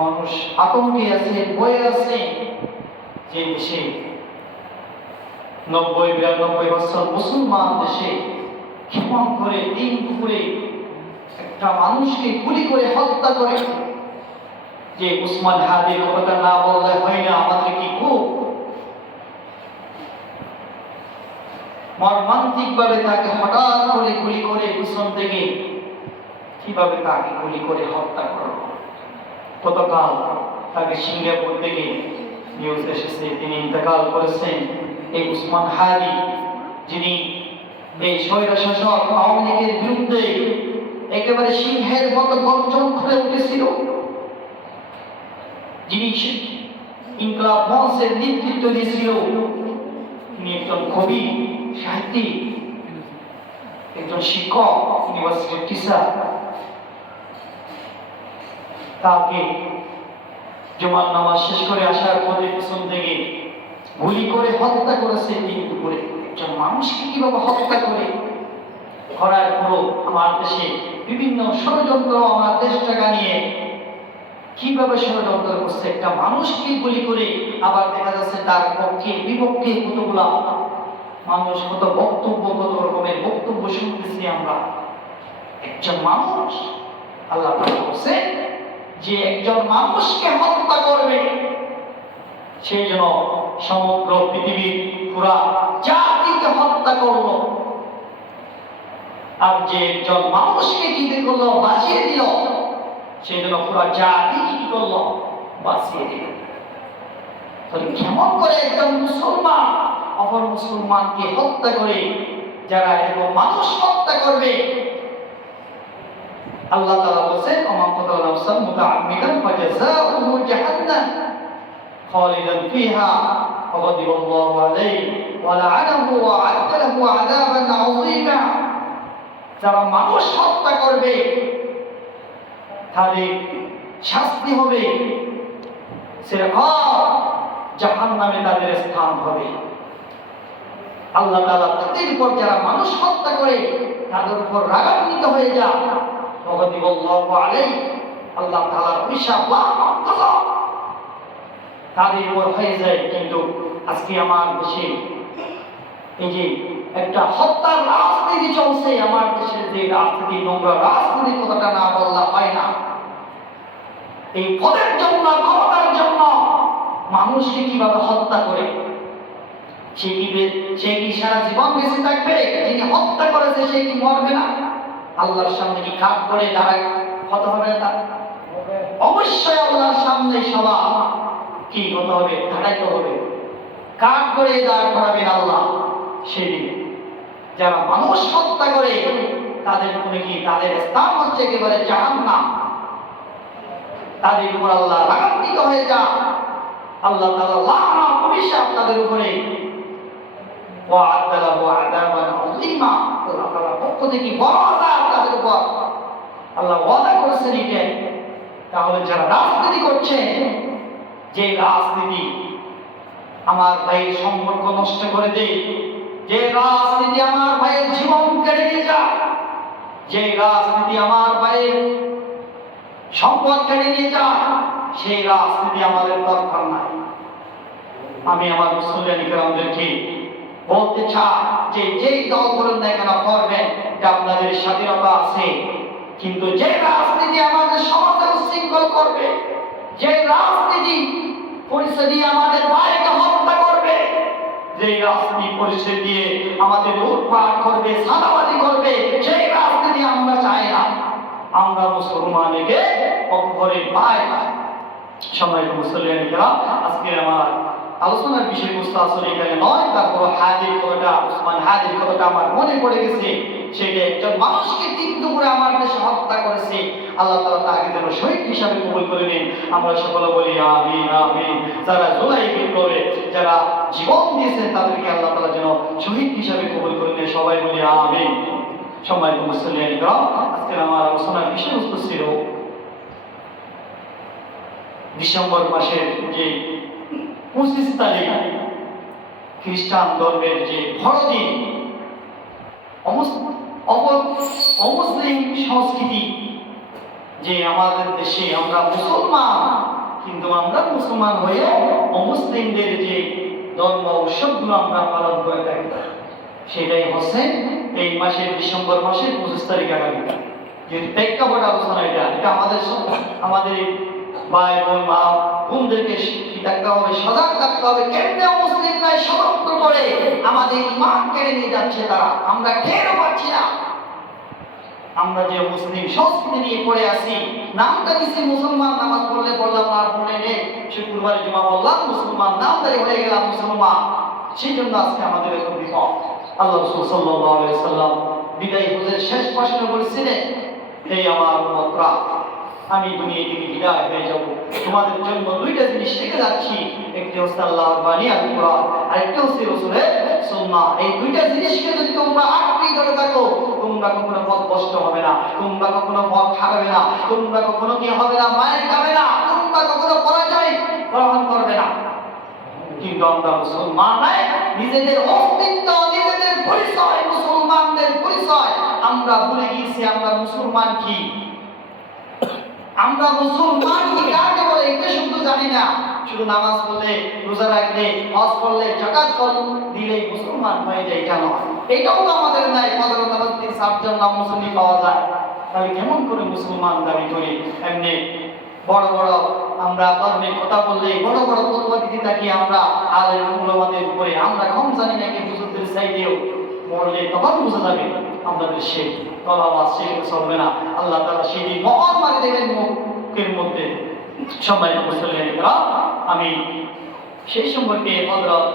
মানুষ আতঙ্কে আছে, ভয়ে আছে। যে দেশে 90-92 বছর মুসলমান দেশে ক্ষেপণ করে দিন দুপুরে একটা মানুষকে গুলি করে হত্যা করে, যে উসমান হাদির কথাটা না বললে হয় না। আমাদের কি খুব মর্মান্তিক ভাবে তাকে হঠাৎ করে গুলি করে পিছন থেকে কিভাবে তাকে গুলি করে হত্যা করল। গতকাল তাকে সিঙ্গাপুর থেকে নিউজ এসেছে তিনি ইন্তেকাল করেছেন। এই উসমান হাদি, যিনি এই স্বৈরশাসক আওয়ামী লীগের বিরুদ্ধে একেবারে সিংহের মতো গর্জন করে উঠেছিল, যিনি ইনকলাব মঞ্চের নেতৃত্ব দিয়েছিল, তিনি একজন কবি, সাহিত্যিক, একজন শিক্ষক, ইউনিভার্সিটির টিচার। তাকে জুমার নামাজ শেষ করে আসার পরে পিছন থেকে গুলি করে হত্যা করেছে দিন দুপুরে। একজন মানুষকে কিভাবে হত্যা করে করার পরও আমার দেশে বিভিন্ন ষড়যন্ত্র, আমার দেশটাকে নিয়ে কিভাবে ষড়যন্ত্র করছে। একটা মানুষকে গুলি করে আবার দেখা যাচ্ছে তার পক্ষে বিপক্ষে কতগুলা মানুষ, কত বক্তব্য, কত রকমের বক্তব্য শুনতেছি আমরা। একজন মানুষ, আল্লাহ বলছে যে একজন মানুষকে হত্যা করবে সেই জন্য সমগ্র পৃথিবীর পুরা জাতিকে হত্যা করলো। আর যে একজন মানুষকে কি করলো, বাঁচিয়ে দিল, সেই জন্য পুরা জাতিকে কি করলো, বাঁচিয়ে দিল। তাহলে কেমন করে একজন মুসলমান অপর মুসলমানকে হত্যা করে, যারা এরকম মানুষ হত্যা করবে, আল্লাহ তাআলা বলেন ওমা কাতালা নাফসান মুতাআম্মিদান ফাজাযাউহু জাহান্নাম খালিদান ফিহা ওয়া গাদিবাল্লাহু আলাইহি ওয়া লা'নাহু ওয়া আ'আদ্দা লাহু আযাবান আযীমা। যারা মানুষ হত্যা করবে তাদের শাস্তি হবে চিরকাল জাহান্নামে, তাদের স্থান হবে। আল্লাহ তাআলা তাদের উপর, যারা মানুষ হত্যা করে তাদের উপর রাগান্বিত হয়ে যায়। আল্লাহ তাআলার অভিশাপ তাদের উপর হয়ে যায়। কিন্তু আজকে আমার দেশে এই যে একটা হত্যার রাজনীতি চলছে, আমার দেশের যে রাজনীতি, নোংরা রাজনীতির কথাটা না বললে হয় না। এই পদের জন্য, ক্ষমতার জন্য মানুষকে কিভাবে হত্যা করে, সে কি সারা জীবন বেঁচে থাকবে? যিনি হত্যা করেছে সে কি মরবে না? আল্লাহর সামনে কি কাজ করে দাঁড়ায় হতে হবে? তার অবশ্যই আল্লাহর সামনে সবার কি হতে হবে, দাঁড়াইতে হবে। কাজ করে দাঁড় করাবেন আল্লাহ সেদিন। যারা মানুষ হত্যা করে তাদের মনে কি, তাদের স্থান হচ্ছে একেবারে জাহান্নাম। তাদের উপর আল্লাহ রাগান্বিত হয়ে যান। আল্লাহ তাআলা লানা, অভিশাপ তাদের উপরে, ওয়া আ'আদ্দা লাহু আযাবান আযীমা। আল্লাহ তাআলার পক্ষ থেকে বড় আযাব তাদের উপর আল্লাহ ওয়াদা করেছেন। এটাই তাহলে যারা রাজনীতি করছে, যে রাজনীতি আমার ভাইয়ের সম্পর্ক নষ্ট করে দেয়, যে রাজনীতি আমার ভাইয়ের জীবন কেড়ে নিয়ে যায়, যে রাজনীতি আমার ভাইয়ের সম্পদ কেড়ে নিয়ে যায়, সেই রাজনীতি আমাদের দরকার নাই। আমি আমার মুসলিম কেরামদেরকে বলতে চাই যে যেই দল করেন না কেন করবেন, এটা আপনাদের স্বাধীনতা আছে। কিন্তু যে রাজনীতি আমাদের সমাজে উচ্ছৃঙ্খল করবে, যে রাজনীতি পরিচয় দিয়ে আমাদের ভাইকে হত্যা করবে, যে রাজনীতি পরিচয় দিয়ে আমাদের লুটপাট করবে, সাদাবাজি করবে, সেই রাজনীতি আমরা চাই না। আমরা মুসলমানকে অপরের ভাই ভাই। সম্মানিত মুসলিমরা, আজকে আমার আলোচনার বিষয়বস্তু আসলে এখানে নয়, তারপর হাদির কথাটা, উসমান হাদির কথাটা আমার মনে পড়ে গেছে। সেটা একজন মানুষকে তিন দুপুরে আমার দেশে হত্যা করেছে। আল্লাহ তাআলা তাকে যেন শহীদ হিসাবে কবুল করে নিন। আমরা সকলে বলি আমিন আমিন। যারা জুলাই বিপ্লবে যারা জীবন দিয়েছেন তাদেরকে আল্লাহ তাআলা যেন শহীদ হিসাবে কবুল করে নেন। সবাই বলি আমিন। সম্মানিত মুসলিমরা, আজকে আমার আলোচনার বিষয়বস্তু ছিল ডিসেম্বর মাসের যে 25 তারিখ খ্রিস্টান ধর্মের যে বড়দিন, অমুসলিম সংস্কৃতি যে আমাদের দেশে আমরা মুসলমান, কিন্তু আমরা মুসলমান হয়ে অমুসলিমদের যে ধর্ম উৎসবগুলো আমরা পালন করে থাকি, সেটাই হচ্ছে এই মাসের ডিসেম্বর মাসের 25 তারিখ আগামী যে প্রেক্ষাপট আলোচনা। এটা আমাদের ভাই বোন মা বোনদেরকে কি থাকতে হবে, সজাগ থাকতে হবে। কেমনে মুসলিমরাই ষড়যন্ত্র করে আমাদের ইমান কেড়ে নিয়ে যাচ্ছে তারা, আমরা টেরও পাচ্ছি না। আমরা যে মুসলিম সংস্কৃতি নিয়ে পড়ে আছি, নামটা দিছি মুসলমান, নামাজ পড়লে পড়লাম, আর পড়লে নেই, শুক্রবারে জুমা বললাম মুসলমান, নামদারি হয়ে গেলাম মুসলমান। সেই জন্য আজকে আমাদের এত বিপদ। আল্লাহ রাসূল সাল্লাল্লাহু আলাইহি সাল্লাম বিদায় হজের শেষ প্রশ্ন বলেছিলেন, হে আমার উম্মতরা, আমি দুনিয়া থেকে বিদায় হয়ে যাব, তোমাদের জন্য দুইটা জিনিস রেখে যাচ্ছি, একটি হচ্ছে আল্লাহর বাণী আল কোরআন, আর একটি হচ্ছে রাসূলের সুন্নাহ। এই দুইটা জিনিসকে যদি তোমরা আঁকড়ে ধরে থাকো, তোমরা কখনো পথভ্রষ্ট হবে না, তোমরা কখনো পথ হারাবে না, তোমরা কখনো কি হবে না, মায়ের খাবে না, তোমরা কখনো পরাজয় গ্রহণ করবে না। কিন্তু আমরা মুসলমান নিজেদের অস্তিত্ব, নিজেদের পরিচয়, মুসলমানদের পরিচয় আমরা ভুলে গিয়েছি। আমরা মুসলমান কি, আমরা মুসলমান কি কাকে বলে এটা শুধু জানি না। শুধু নামাজ পড়লে, রোজা রাখলে, হজ করলে, যাকাত দিলে মুসলমান হয়ে যায় কেন? এটাও তো আমাদের নাই। 15-7 নাম মুসলিম পাওয়া যায়, তাহলে কেমন করে মুসলমান দাবি করি? এমনি বড় বড় আমরা ধর্মের কথা বললে, বড় বড় ফতোয়া দিতে থাকি আমরা আলেম উলামাদের উপরে, আমরা কম জানি নাকি হুজুরদের চাইতেও। বললে তখন বোঝা যাবে আমাদের সেই তলাবাস সেগুলো চলবে না। আল্লাহ তাআলা সেই মহর মারি দেবেন মুখের মধ্যে। সম্মানিত মুসলিমরা, আমি সেই সম্পর্কে হযরত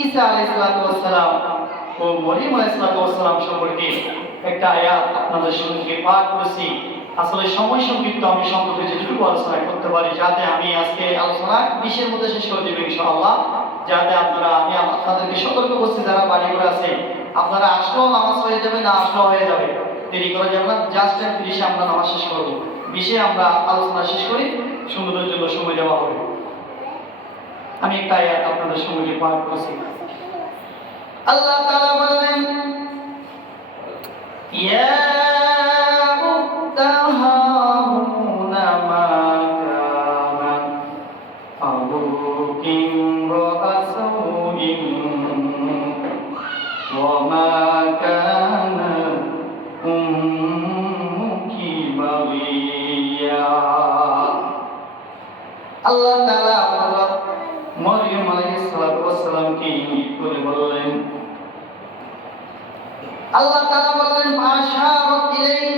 ঈসা আলাইহিস সালাম ও মরিয়ম আলাইহিস সালাম সম্পর্কে একটা আয়াত আপনাদের সঙ্গে পাঠ করেছি। আসলে সময় সংক্ষিপ্ত, আমি সম্পর্কে যেটুকু আলোচনা করতে পারি, যাতে আমি আজকে আলোচনা 20-এর মধ্যে শেষ করে দেব ইনশাআল্লাহ। যাতে আপনারা, আমি আপনাদেরকে সতর্ক করছি যারা বাড়ি করে আছে, আপনারা আসলেও নামাজ হয়ে যাবে, না আসলেও হয়ে যাবে, দেরি করা যাবে না। জাস্ট 30-এ আমরা নামাজ শেষ করবো, 20-এ আমরা আলোচনা শেষ করি, সুন্দরের জন্য সময় দেওয়া হবে। আমি একটা আয়াত আপনাদের সঙ্গে পাঠ করেছি। আল্লাহ তাআলা বলেন, ইয়া আল্লাহ তাআলা হযরত মরিয়ম আলাইহিস সালামকে ইঙ্গিত করে বললেন, আল্লাহ তাআলা বললেন, ফাশারাত ইলাইহি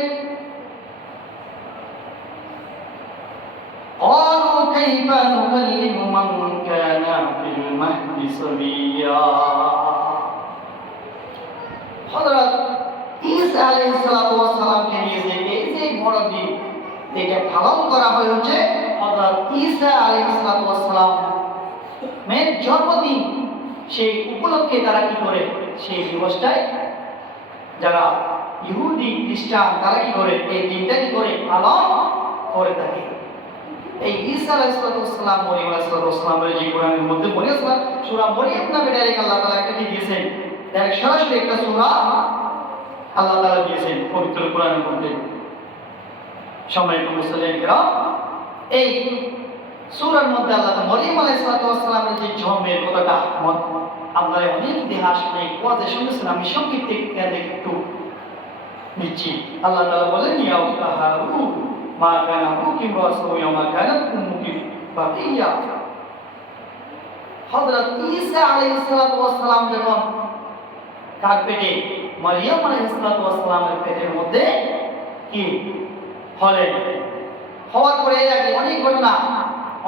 ক্বালু কাইফা নুকাল্লিমু মান কানা ফিল মাহদি সাবিয়্যা। হযরত ঈসা আলাইহিস সালামকে নিয়ে এই যে বড় দিন এটা পালন করা হয়েছে, হযরত ঈসা আলাইহিস সালাম এর জন্মদিন। সেই উপলক্ষে তারা কি করে, সেই দিবসটায় যারা ইহুদি খ্রিস্টান তারা কি করে, এই দিনটা কি করে পালন করে থাকে। এই ঈসা আলাইহিস সালাম মরিয়ম আলাইহিস সালামের যে কোরআনের মধ্যে বলেছে, সূরা মরিয়ম নামে ডাইরেক্ট আল্লাহ তাআলা একটা কি দিয়েছেন, ডাইরেক্ট সরাসরি একটা সূরা আল্লাহ তাআলা দিয়েছেন পবিত্র কোরআনের মধ্যে। সম্মানিত মুসলিমরা, এই সূরার মধ্যে আল্লাহ তাআলা মরিয়ম আলাইহিস সালামের যে জন্মের কথাটা আপনারা অনেক ইতিহাস অনেক ওয়াজে শুনেছেন, আমি সংক্ষিপ্ত একটু নিচ্ছি। আল্লাহ তাআলা বলেন, ইয়া হারুন মা কানা আবুকি ওয়া মা কানাত উম্মুকি বাকিয়া। হযরত ঈসা আলাইহিস সালাম যখন কার পেটে, মরিয়ম আলাইহিস সালামের পেটের মধ্যে কি হলেন, হওয়ার পরে এর আগে অনেক ঘটনা,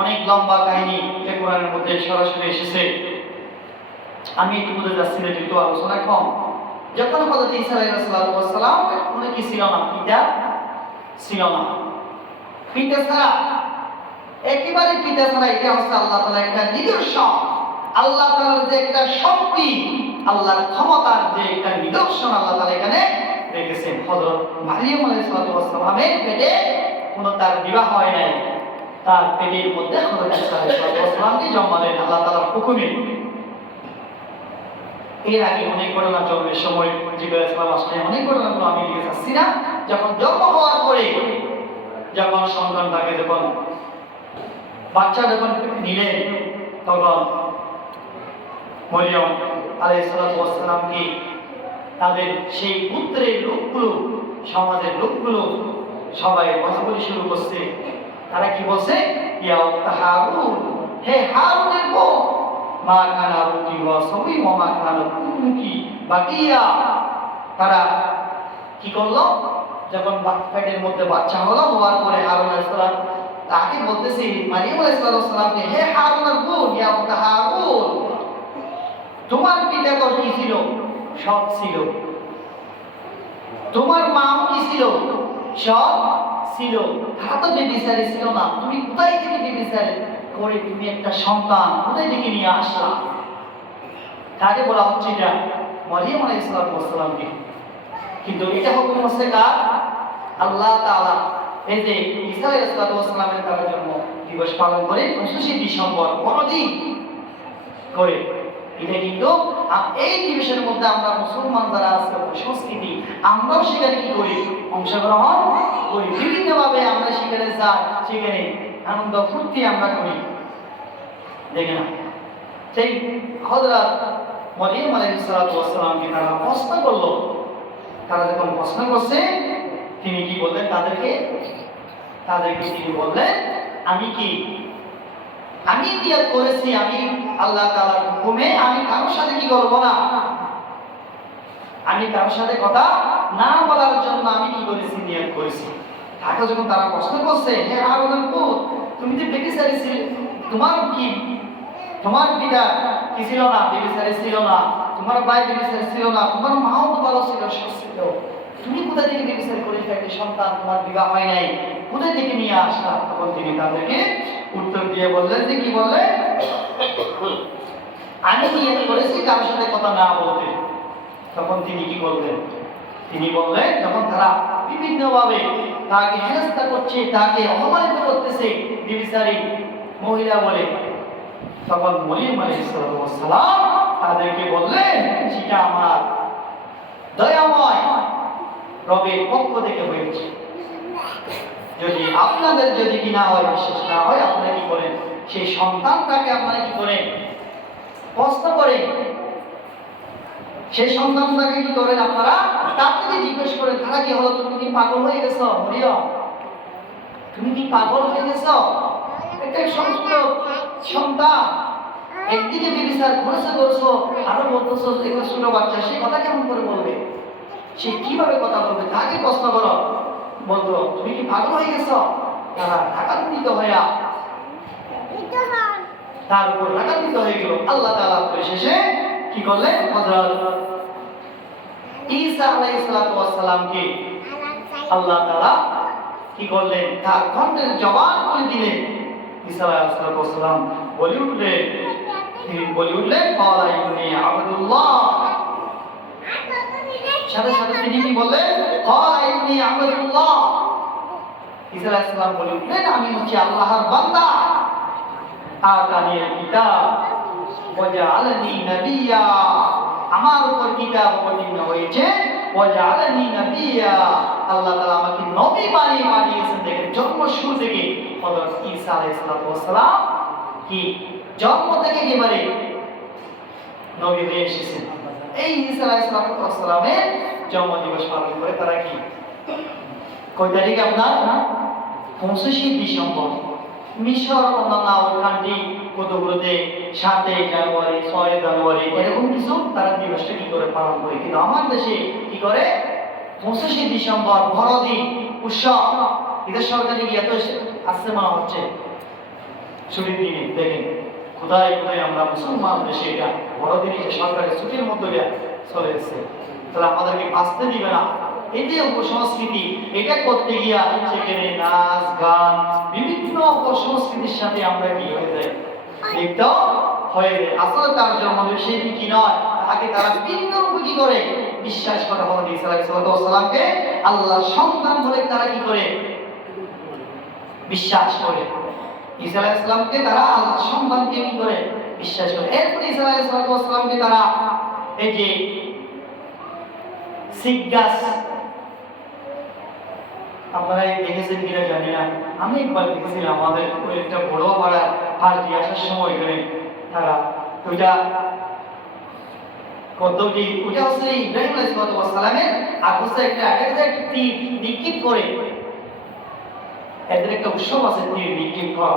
অনেক লম্বা কাহিনী এই কোরআনের মধ্যে সরাসরি এসেছে। আমি একটু বলে যাচ্ছি না, যেহেতু আলোচনা কম। যখন হযরত ঈসা আলাইহিস সালাম উনি কি ছিল না, পিতা ছিল না, পিতা ছাড়া, একেবারে পিতা ছাড়া। এটা হচ্ছে আল্লাহ তাআলার একটা নিদর্শন, আল্লাহ তাআলার যে একটা শক্তি, আল্লাহর ক্ষমতার যে একটা নিদর্শন আল্লাহ তাআলা এখানে রেখেছেন। হযরত মারিয়াম আলাইহিস সালামের পেটে কোনো তার বিবাহ হয় নাই, তার পেটের মধ্যে হযরত ঈসা আলাইহিস সালামকে জন্মালেন আল্লাহ তাআলার হুকুমে। এর আগে অনেক ঘটনা জন্মের সময় জিবরাইল আলাইহিস সালাম আসলে অনেক ঘটনাগুলো আমি লিখে যাচ্ছি না, যখন জন্ম হওয়ার পরে যখন সন্তানটাকে যখন বাচ্চা যখন নিলেন তখন মরিয়ম আলাইহিস সালামকে তাদের সেই পুত্রের লোকগুলো সমাজের লোকগুলো সবাই কথা বলে শুরু করছে। তারা কি বলছে? ইয়া উখতা হারুন, হে হারুনের বোন, মা কানা আবুকি ওয়া সাবি ওয়া মা কানা উম্মুকি বাকিয়া। তারা কি করলো? যখন পেটের মধ্যে বাচ্চা হলো, হওয়ার পরে হারুন আলাইহিস সালাম তাকে বলতেছে মারিয়াম আলাইহিস সালামকে, হে হারুনের বোন, ইয়া উখতা হারুন, তোমার পিতা তো কি ছিল? সৎ ছিল। তোমার মাও কি ছিল? সৎ ছিল। তারা তো বেবিচারী ছিল না। তুমি কোথায় থেকে বেবিচার করে তুমি একটা সন্তান কোথায় থেকে নিয়ে আসলা? কাকে বলা হচ্ছে? এটা মারিয়াম আলাইহিস সালামকে। কিন্তু এটা হুকুম হচ্ছে কার? আল্লাহ তাআলা। এই যে ঈসা আলাইহিস সালামের তার জন্য দিবস পালন করে 25 ডিসেম্বর বড়দিন করে। এটা কিন্তু এই দিবসের মধ্যে আমরা মুসলমান যারা আছে সংস্কৃতি আমরাও সেখানে কি করি? অংশগ্রহণ করি। বিভিন্নভাবে আমরা সেখানে যাই, সেখানে আনন্দ ফুর্তি আমরা করি। দেখে না সেই হযরত মারিয়াম আলাইহিস সালামকে তারা প্রশ্ন করলো। তারা যখন প্রশ্ন করছে তিনি কি বললেন? তাদেরকে তিনি বললেন, আমি নিয়ত করেছি, আমি আল্লাহ তাআলার হুকুমে আমি কারোর সাথে কি করব না, আমি কারোর সাথে কথা না বলার জন্য আমি কি করেছি? নিয়ত করেছি। তাকে যখন তারা প্রশ্ন করছে, হে হারুনের পুত্র, তুমি যে বেবিচারী ছিলে, তোমার পিতা কি ছিল না? বেবিচারী ছিল না। তোমার ভাই বেবিচারী ছিল না। তোমার মাও তো ভালো ছিল, সুস্থ ছিল। তুমি কোথা থেকে বেবিচারী করে একটি সন্তান তোমার বিবাহ হয় নাই, কোথায় থেকে নিয়ে আসলা? তখন তিনি তাদেরকে উত্তর দিয়ে বললেন যে কি বললেন? আমি নিয়ত করেছি কারোর সাথে কথা না বলতে। তখন তিনি কি বললেন? তিনি বললেন, যখন তারা বিভিন্নভাবে তাকে হেনস্থা করছে, তাকে অপমানিত করতেছে বেবিচারী মহিলা বলে, তখন মারিয়াম আলাইহিস সালাম তাদেরকে বললেন, সেটা আমার দয়াময় রবের পক্ষ থেকে হয়েছে। যদি আপনাদের যদি কি না হয়, বিশ্বাস না হয়, আপনারা কি করেন? সেই সন্তানটাকে আপনারা কি করেন? প্রশ্ন করেন। সেই সন্তানটাকে কি করেন? আপনারা তার থেকে জিজ্ঞেস করেন, তারা কি হলো? তুমি কি পাগল হয়ে গেছো মরিয়ম? তুমি কি পাগল হয়ে গেছো? একটা সন্তান একদিকে বেবিচার করছো, আরো বলতেছো একটা ছোট বাচ্চা, সে কথা কেমন করে বলবে? সে কিভাবে কথা বলবে? তাকে প্রশ্ন করো, বলতো তুমি কি পাগল হয়ে গেছো? তারা রাগান্বিত হইয়া তার উপর রাগান্বিত হয়ে গেল। আল্লাহ তাআলা শেষে কি করলেন? হযরত ঈসা আলাইহিস সালামকে আল্লাহ তাআলা কি করলেন? তার কণ্ঠের জবান বলে দিলেন। ঈসা আলাইহিস সালাম বলে উঠলেন ক্বালা ইন্নী আবদুল্লাহ। সাথে সাথে তিনি কি বললেন? ক্বালা ইন্নী আবদুল্লাহ। ঈসা আলাইহিস সালাম বলে উঠলেন, আমি হচ্ছি আল্লাহর বান্দা। আতানিল কিতাব ওয়া জাআলানি নাবিয়্যা। আমার উপর কিতাব অবতীর্ণ হয়েছে, ওয়া জাআলানি নাবিয়্যা। আল্লাহ তাআলা আমাকে নবী বানিয়ে পাঠিয়েছেন। দেখেন, জন্ম শুরু থেকে হযরত ঈসা আলাইহিস সালাম কি জন্ম থেকে একেবারে নবী হয়ে এসেছেন। এই ঈসা আলাইহিস সালামের জন্ম দিবস পালন করে তারা কি কয় তারিখে? আপনার 25 ডিসেম্বর। মিশর অন্যান্য কান্ট্রি কতগুলোতে 7 জানুয়ারি, 6 জানুয়ারি এরকম কিছু তারা দিবসটা কি করে পালন করে। কিন্তু আমার দেশে কি করে? 25 ডিসেম্বর বড়দিন উৎসব। এদের সরকারি গিয়ে তো আসছে মনে হচ্ছে ছুটির দিনে। দেখেন কোথায় কোথায় আমরা মুসলমান দেশে এটা বড়দিন সরকারের ছুটির মধ্যে চলে এসেছে। তাহলে আমাদেরকে বাঁচতে দিবে না। এই যে সংস্কৃতি, এটা করতে গিয়া সেখানে নাচ গান বিভিন্ন সংস্কৃতির সাথে আমরা কি হয়ে যাই? লিপ্ত হয়ে যায়। আসলে তার জন্ম সেই কি নয়, তাকে তারা ভিন্ন রূপে কি করে বিশ্বাস করে। হযরত ঈসা আলাইহিস সালামকে আল্লাহর সন্তান বলে তারা কি করে বিশ্বাস করে। ঈসা আলাইহিস সালামকে তারা আল্লাহর সন্তানকে কি করে বিশ্বাস করে। এরপর ঈসা আলাইহিস সালামকে তারা এই যে শিখ গাছ আপনারা দেখেছেন কিনা জানি না, আমি একবার দেখেছিলাম আমাদের ওই একটা বড় পাড়া হাট দিয়ে আসার সময় এখানে তারা ওইটা পদ্ধতি ওটা হচ্ছে ইব্রাহিম আলাইহিস সালামের আর হচ্ছে একটা তীর নিক্ষেপ করে এদের একটা উৎসব আছে তীর নিক্ষেপ করা,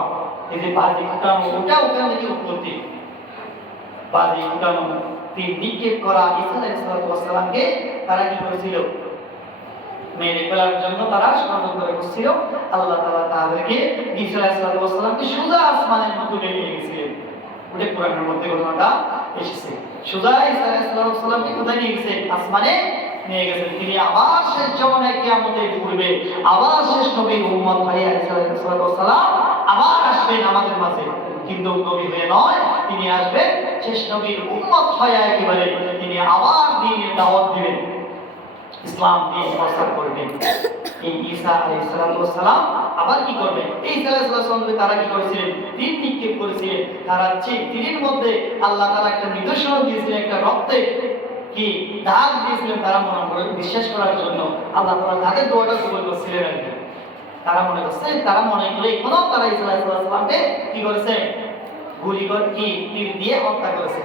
এই যে বাজি ফুটানো ওটা ওখান থেকে উৎপত্তি। বাজি ফুটানো তীর নিক্ষেপ করা ঈসা আলাইহিস সালামকে তারা কি করেছিল মেরে ফেলার জন্য তারা ষড়যন্ত্র করছিল। আল্লাহ তাআলা তাদেরকে ঈসা আলাইহিস সালামকে সোজা আসমানের মধ্যে নিয়ে গেছিলেন। ওটা কোরআনের মধ্যে ঘটনাটা এসেছে। সোজা ঈসা আলাইহিস সালামকে কোথায় নিয়ে গেছেন? আসমানে নিয়ে গেছেন। তিনি আবার শেষ জীবনে কিয়ামতের পূর্বে আবার শেষ নবীর উম্মত হয়ে ঈসা আলাইহিস সালাম আবার আসবেন আমাদের মাঝে, কিন্তু নবী হয়ে নয়, তিনি আসবেন শেষ নবীর উম্মত হয়ে একেবারে তিনি আবার দ্বীনের দাওয়াত দিবেন, ইসলাম দিয়ে প্রচার করবেন। এই ঈসা আলাইহিস সালাম আবার কি করবেন? এই ঈসা আলাইহিস সালামকে তারা কি করেছিলেন? তীর নিক্ষেপ করেছিলেন। তারা যে তীরের মধ্যে আল্লাহ তাআলা একটা নিদর্শন দিয়েছিলেন, একটা রক্তে কি দাগ দিয়েছিলেন, তারা মনে করে বিশ্বাস করার জন্য আল্লাহ তাআলা তাদের দোয়াটা কবুল করছিলেন আর কি। তারা মনে করছে, তারা মনে করে এখনো তারা ঈসা আলাইহিস সালামকে কি করেছে? গুলি করে কি তীর দিয়ে হত্যা করেছে।